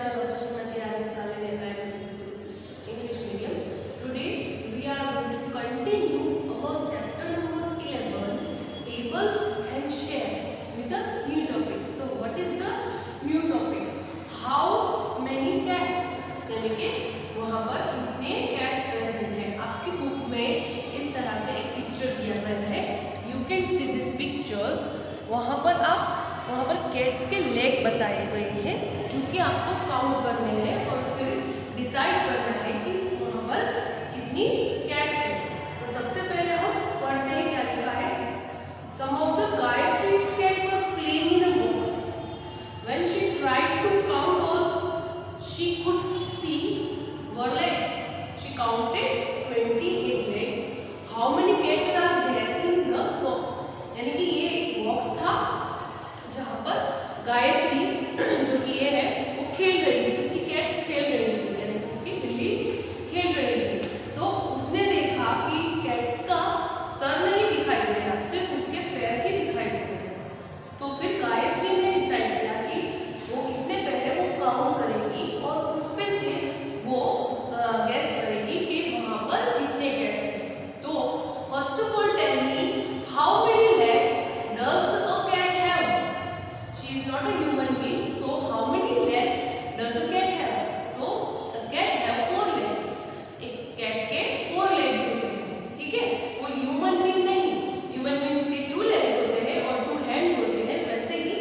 channel of Srimati R.S. Kalani Primary School English Medium. Today we are going to continue our chapter number 11, tables and share, with a new topic. So what is the new topic? How many cats? यानी कि वहाँ पर कितने cats present हैं? आपकी book में इस तरह से एक पिक्चर दिया गया है. You can see these pictures. वहाँ पर कैट्स के लेग बताए गए हैं जो कि आपको काउंट करने हैं और फिर डिसाइड करना है कि वहाँ पर कितनी कैट्स हैं. तो सबसे पहले हम पढ़ते हैं क्या लिखा है. Some of the Gayatri's cat were playing in a box. When she tried to count all she could see were legs. She counted 28 legs. How many cats are there in the box? यानी कि ये एक box था जहाँ पर गायत्री जो कि ये है वो खेल रही थी. उसकी कैट्स खेल रही थी, यानी कि उसकी बिल्ली खेल रही थी. तो उसने देखा कि कैट्स का सर नहीं दिखाई दे रहा, सिर्फ उसके पैर ही दिखाई दे रहे हैं. तो फिर गायत्री ने डिसाइड किया कि वो कितने पैर है वो काउंट करेगी और उस पे से वो गैस करेगी कि वहाँ पर कितने कैट्स हैं. तो first of all tell me how many legs does a cat have? She is not a human being, so how many legs does a cat have? So the cat have 4 legs. एक cat के 4 legs होते हैं, ठीक है. वो human being नहीं, human beings के 2 legs होते हैं और 2 hands होते हैं. वैसे ही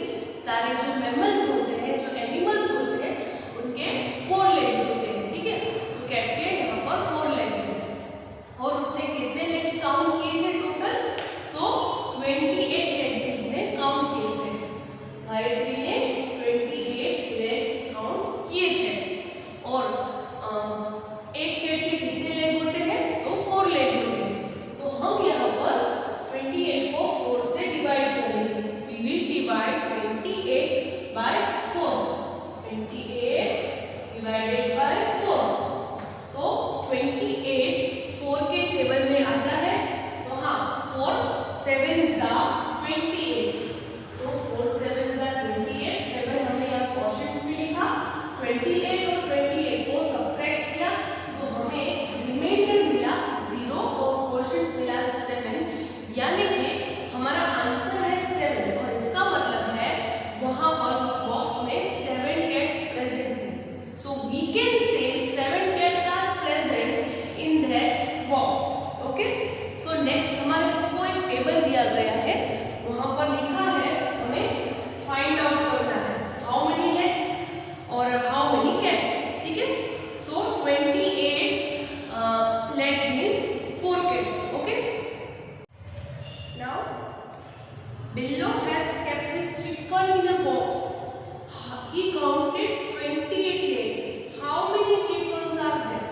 सारे जो mammals होते हैं, जो animals होते हैं, उनके 4 legs होते हैं, ठीक है. तो cat के यहाँ पर 4 legs हैं और उसने कितने legs काउंट किए थे टोटल? 28 legs इसने काउंट किए थे. गायत्री ने 28 legs काउंट किए थे. और एक कैट के कितने लेग होते हैं? तो 4 लेग होते हैं. तो हम यहाँ पर 28 को 4 से डिवाइड करेंगे. We will divide 28 by 4. 28 divided by 4. तो 28 4 के टेबल में आता है. तो हाँ, 4 7s are 28. So 4 7s are 28. 7 हमने यहाँ क्वोशिएंट में लिखा. 28 और 28 को सब्ट्रैक्ट किया तो हमें रिमाइंडर मिला 0 और क्वोशिएंट मिला 7. यानी कि हमारा आंसर है 7. और इसका मतलब है वहाँ पर उस बॉक्स में 7 कैट्स प्रेजेंट थी. So we can say 7 cats are present in that box. Okay? So next हमारे टेबल दिया गया है, वहां पर लिखा है हमें फाइंड आउट करना है हाउ मेनी लेग्स और हाउ मेनी कैट्स, ठीक है. So 28 legs means 4 cats. Okay. Now Billo has kept his chicken in a box. He counted 28 legs. How many chickens are there?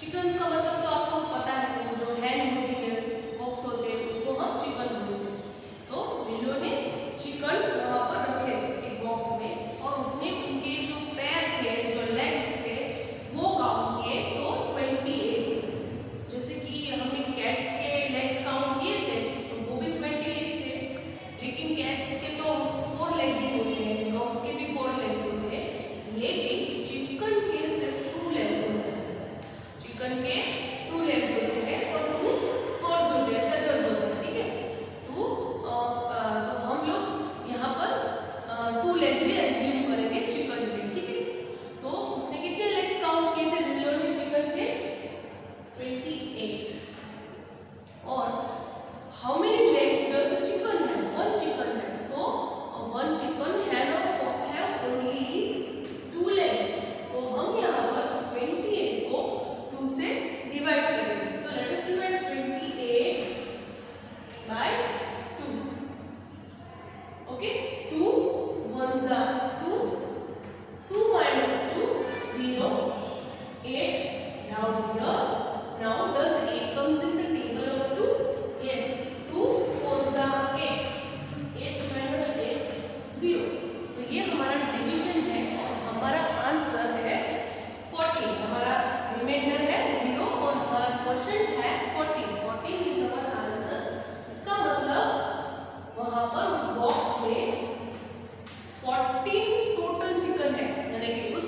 Chickens का मतलब तो आपको पता है, वो जो हैन होती है, बॉक्स होते हैं, उसको हम चिकन बोलते हैं. तो बिल्लो ने चिकन वहाँ पर रखे थे एक बॉक्स में और उसने उनके जो पैर थे, जो लेग्स थे, वो काउंट किए. तो 28. जैसे कि हमने कैट्स के लेग्स काउंट किए थे तो वो भी 28 थे. लेकिन कैट्स के तो 4 लेग्स ही होते हैं, डॉग्स के भी 4 लेग्स होते हैं. लेकिन चिकन के सिर्फ 2 लेग्स होते हैं. चिकन के 2 लेग्स होते हैं और 2 फर्स होते हैं, फेदर्स होते हैं, ठीक है. तो हम लोग यहाँ पर 2 लेग्स ही एज्यूम करेंगे चिकन के, ठीक है. तो उसने कितने लेग्स काउंट किए थे बिल्लो ने चिकन के? 28. और how many legs does a chicken have? 1 chicken है. सो 1 चिकन हैड और कॉक हैव ओनली 2 लेग्स. तो हम यहाँ पर 28 को 2 से डिवाइड करेंगे. So let us divide 28 by 2. Okay, 2 1s are 2. 2 minus 2 0. 8 down here. Now does 8 comes in the table of 2? Yes. 2 4s are 8. 8 minus 8 0. तो ये हमारा डिवीजन है और हमारा आंसर है 14. हमारा रिमाइंडर है 0 और हमारा क्वेश्चन है 14. 14 इज आवर आंसर. इसका मतलब वहां पर उस बॉक्स में 14 टोटल चिकन है, यानी कि उस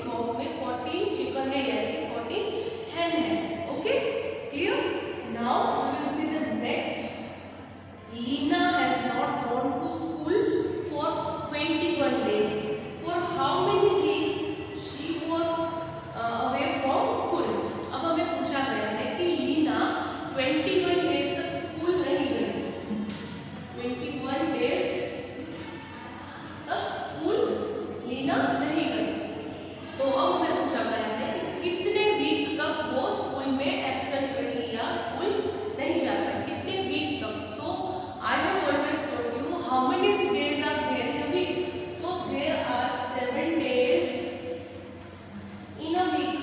हीना नहीं गई। तो अब हमें पूछा गया है कि कितने वीक तक वो स्कूल में एब्सेंट रही या स्कूल नहीं जा पाई, कितने वीक तक। So I have always told you how many days are there in a week. So there are 7 days in a week.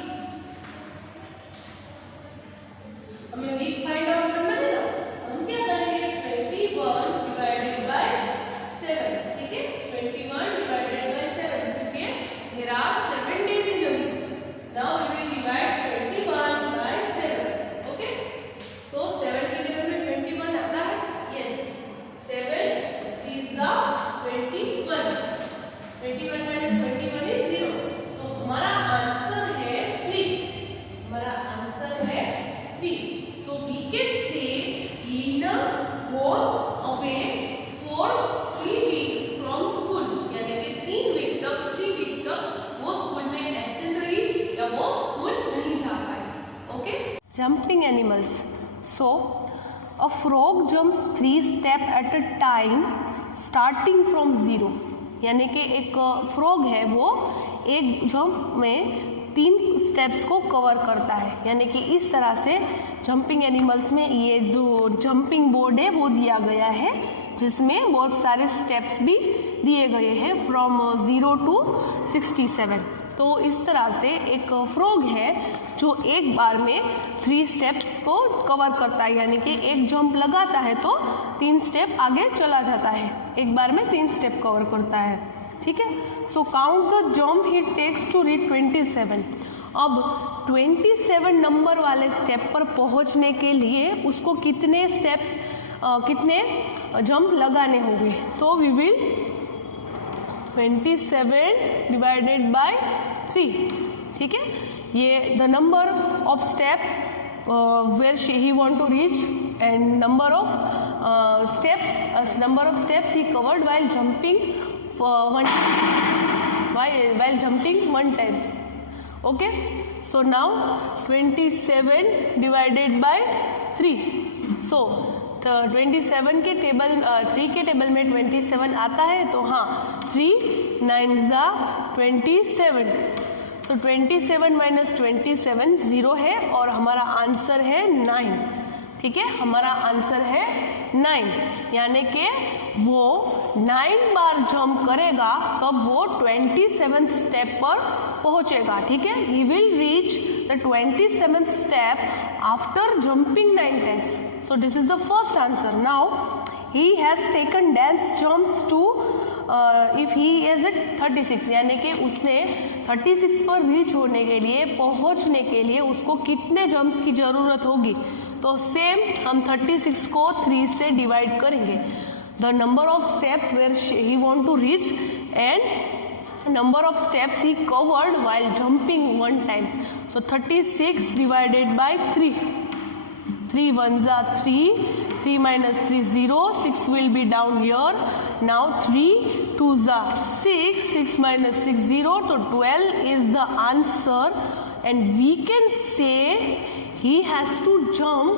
हमें वीक फाइंड आउट करना है ना, हम क्या करेंगे 21 डिवाइडेड बाय 7, ठीक है 21 डिवाइडेड बाय 7 क्योंकि there are 7 days in a week. Now we will divide 21 by 7, okay. So 7 की जगह में 21 आता है, यस 7 3 जा 21, 21 माइनस 21 इज 0। तो हमारा आंसर है 3, हमारा आंसर है 3। So we can say Hina was away for 3 weeks from school, यानी कि 3 वीक तक 3 वीक तक वो स्कूल में एब्सेंट रही या वो स्कूल नहीं जा पाई, okay. Jumping animals. So a frog jumps 3 steps at a time starting from 0, यानी कि एक फ्रॉग है वो एक जंप में 3 स्टेप्स को कवर करता है, यानी कि इस तरह से जंपिंग एनिमल्स में ये जो जंपिंग बोर्ड है वो दिया गया है जिसमें बहुत सारे स्टेप्स भी दिए गए हैं फ्रॉम 0 to 67। तो इस तरह से एक फ्रॉग है जो एक बार में 3 स्टेप्स को कवर करता है, यानी कि एक जंप लगाता है तो 3 स्टेप आगे चला जाता है, एक बार में 3 स्टेप कवर करता है, ठीक है। So count the jump he takes to reach 27। अब 27 नंबर वाले स्टेप पर पहुंचने के लिए उसको कितने स्टेप्स कितने जंप लगाने होंगे। तो वी विल 27 डिवाइडेड बाय 3, ठीक है। ये the number of step where he want to reach and number of steps he covered while jumping one time, okay। So now 27 divided by 3। So 27 के table 3 के table में 27 आता है, तो हाँ 3 9 जा 27। सो 27 माइनस 27 0 है और हमारा आंसर है 9, ठीक है। हमारा आंसर है 9, यानी कि वो 9 बार जंप करेगा तब वो 27th स्टेप पर पहुंचेगा, ठीक है। He will reach the 27th step after jumping 9 times। So this is the first answer. Now he has taken dance jumps to if he is at 36, यानी कि उसने 36 पर रीच होने के लिए पहुंचने के लिए उसको कितने जंप्स की जरूरत होगी। तो सेम हम 36 को 3 से डिवाइड करेंगे, the number of step where he want to reach and number of steps he covered while jumping one time. So 36 divided by 3, 3 1 जा 3, 3 minus 3 0, 6 will be down here। Now 3 2 जा 6, 6 minus 6 0, so 12 is the answer and we can say he has to jump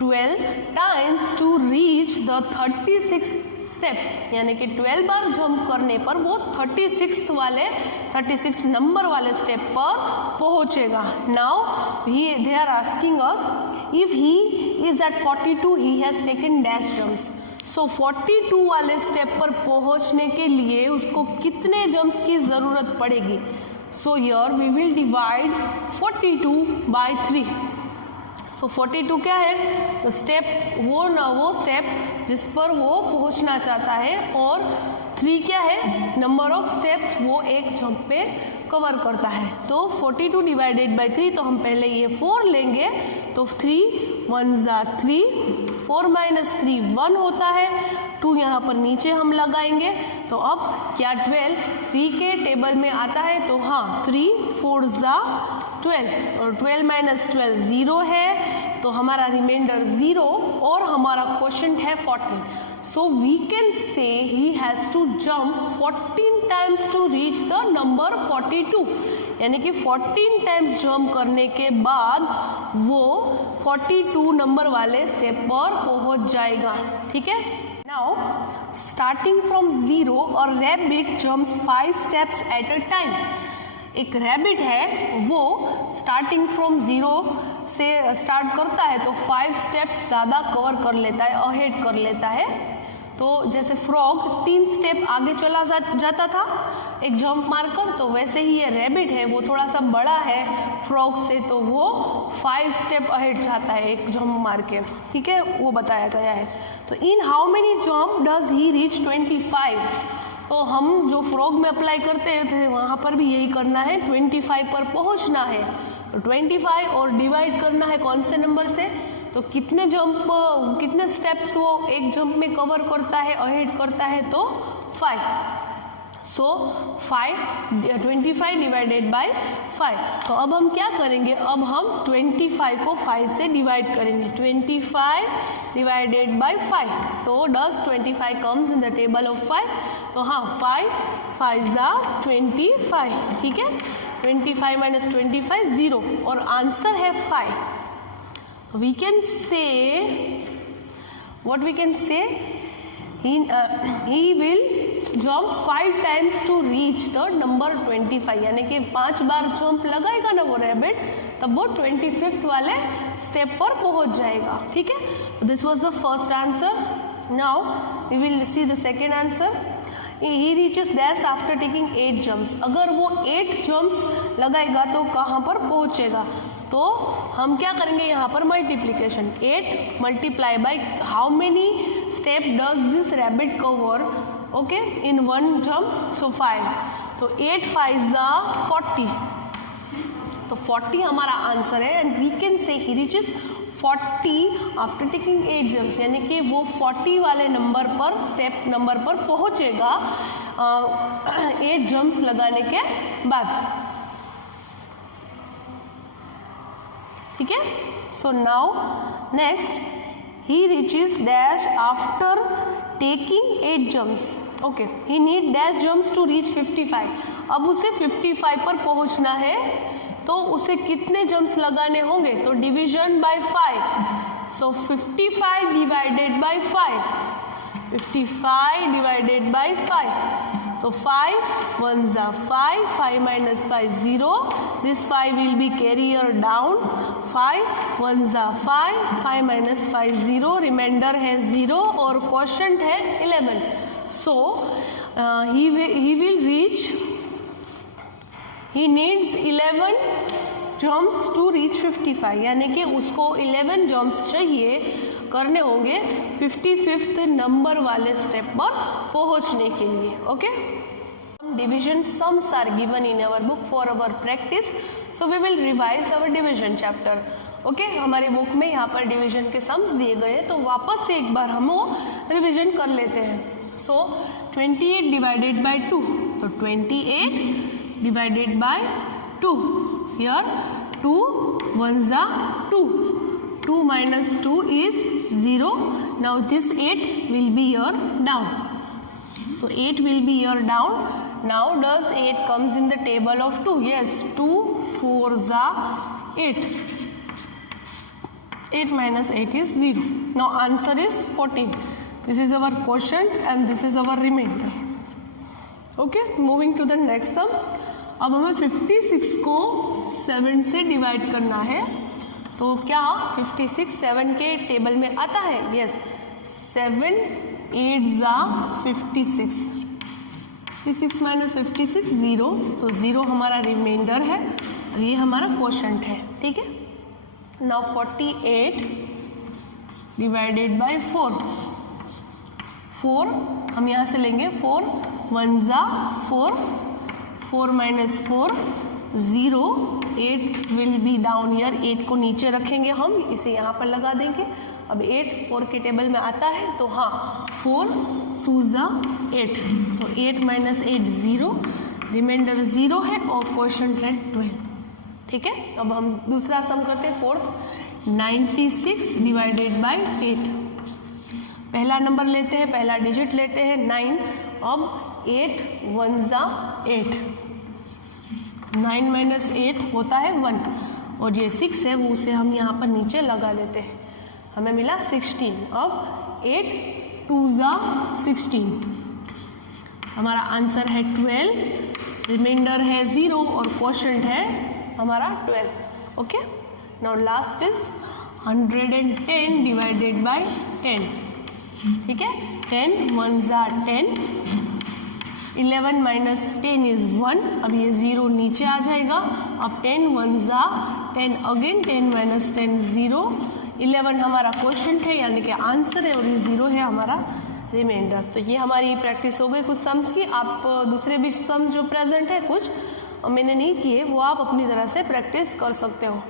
12 times to reach the 36th step, यानी कि 12 बार jump करने पर वो 36 number वाले step पर पहुंचेगा। Now they are asking us if he is at 42 he has taken dash jumps। सो 42 वाले step पर पहुंचने के लिए उसको कितने जंप्स की जरूरत पड़ेगी। So here we will divide 42 by 3। So 42 क्या है, तो स्टेप वो स्टेप जिस पर वो पहुंचना चाहता है, और 3 क्या है, नंबर ऑफ स्टेप्स वो एक जंप पे कवर करता है। तो 42 डिवाइडेड बाय 3, तो हम पहले ये 4 लेंगे, तो 3 1 जा 3, 4 माइनस 3 1 होता है, 2 यहाँ पर नीचे हम लगाएंगे। तो अब क्या 12 3 के टेबल में आता है, तो हाँ 3 4 जा 12, और 12 माइनस 12 0 है, तो हमारा रिमाइंडर 0 और हमारा क्वेश्चन है 14। सो we can say he has to jump 14 times to reach the number 42, यानी कि 14 टाइम्स जंप करने के बाद वो 42 नंबर वाले स्टेप पर पहुंच जाएगा, ठीक है। Now, starting from 0, a rabbit jumps 5 steps at a time. एक रैबिट है वो स्टार्टिंग फ्रॉम 0 से स्टार्ट करता है तो 5 स्टेप ज़्यादा कवर कर लेता है, अहेड कर लेता है। तो जैसे फ्रॉग 3 स्टेप आगे चला जाता था एक जंप मारकर, तो वैसे ही ये रैबिट है वो थोड़ा सा बड़ा है फ्रॉग से, तो वो 5 स्टेप अहेड जाता है एक जंप मार के, ठीक है, वो बताया गया है। तो in how many jump does he reach 25? तो हम जो फ्रॉग में अप्लाई करते थे वहाँ पर भी यही करना है, 25 पर पहुँचना है। तो 25 और डिवाइड करना है कौन से नंबर से, तो कितने स्टेप्स वो एक जंप में कवर करता है, अहेड करता है, तो 5। सो 25 डिवाइडेड बाय 5। तो अब हम क्या करेंगे, अब हम 25 को 5 से डिवाइड करेंगे। 25 डिवाइडेड बाय 5, तो does 25 comes in the table of 5? तो हाँ, 5 5 are 25, ठीक है। 25 माइनस 25 0, और आंसर है 5। So we can say, what we can say, he will jump 5 times to reach the number 25, यानी कि 5 बार जंप लगाएगा ना वो रैबिट, तब वो 25th वाले स्टेप पर पहुंच जाएगा, ठीक है। This was the first answer. Now we will see the second answer. He reaches dash after taking 8 jumps. अगर वो 8 jumps लगाएगा तो कहाँ पर पहुँचेगा, तो हम क्या करेंगे यहाँ पर multiplication, 8 multiply by how many step does this rabbit cover, okay, in 1 jump, so 5। तो 8 5 40, तो 40 हमारा आंसर है। And we can say he reaches 40 after taking 8 jumps, यानी कि वो 40 वाले नंबर पर, स्टेप नंबर पर पहुँचेगा 8 जंप्स लगाने के बाद, ठीक है। So now next, he reaches dash after taking 8 jumps, okay, he need dash jumps to reach 55। अब उसे 55 पर पहुंचना है, तो उसे कितने जंप्स लगाने होंगे, तो division bye 5। So 55 divided by 5, 55 divided by 5, तो 5 1s are 5, 5 minus 5 0, this 5 will be carrier down, 5 1s are 5, 5 minus 5 0, remainder है 0 और quotient है 11। So he will reach, he needs 11 jumps to reach 55, यानी कि उसको 11 jumps चाहिए करने होंगे 55th नंबर वाले स्टेप पर पहुंचने के लिए, okay. Division sums are given in our book for our practice, so we will revise our division chapter, okay. हमारी बुक में यहाँ पर डिवीजन के सम्स दिए गए हैं, तो वापस से एक बार हम वो रिविजन कर लेते हैं। सो 28 डिवाइडेड बाय 2, तो 28 divided by 2, here 2 1s are 2, 2 minus 2 is 0, now this 8 will be here down, so 8 will be here down. Now does 8 comes in the table of 2? Yes, 2 4s are 8, 8 minus 8 is 0. Now answer is 14. This is our quotient and this is our remainder, okay. Moving to the next sum. अब हमें 56 को 7 से divide करना है, तो क्या 56 7 के table में आता है? यस, 7 8s are 56, 56 माइनस 56 0, तो 0 हमारा रिमाइंडर है और ये हमारा क्वोशंट है, ठीक है। नाउ 48 डिवाइडेड बाय 4, 4 हम यहाँ से लेंगे, 4 1s are 4, 4 minus 4 0, 8 will be down here, 8 को नीचे रखेंगे हम, इसे यहाँ पर लगा देंगे। अब 8 4 के टेबल में आता है, तो हाँ 4 2s are 8, तो 8 minus 8 0, रिमाइंडर 0 है और क्वोशंट है 12, ठीक है। अब हम दूसरा सम करते हैं, 4th 96 डिवाइडेड बाय 8। पहला नंबर लेते हैं, पहला डिजिट लेते हैं 9, अब 8 1s are 8, 9 minus 8 होता है 1, और ये 6 है वो उसे हम यहाँ पर नीचे लगा देते हैं, हमें मिला 16। अब 8 2 ज़ा 16, हमारा आंसर है 12, रिमाइंडर है 0 और क्वोशंट है हमारा 12. Okay, now last is 110 divided by 10. ठीक है, 10 1 ज़ा 10, 11 माइनस 10 इज 1. अब ये 0 नीचे आ जाएगा. अब 10 1 ज़ा 10 अगेन, 10 माइनस 10 0, 11 हमारा क्वोशंट है यानी कि आंसर है और ये 0 है हमारा रिमाइंडर. तो ये हमारी प्रैक्टिस हो गई कुछ सम्स की. आप दूसरे भी सम्स जो प्रेजेंट है कुछ मैंने नहीं किए वो आप अपनी तरह से प्रैक्टिस कर सकते हो.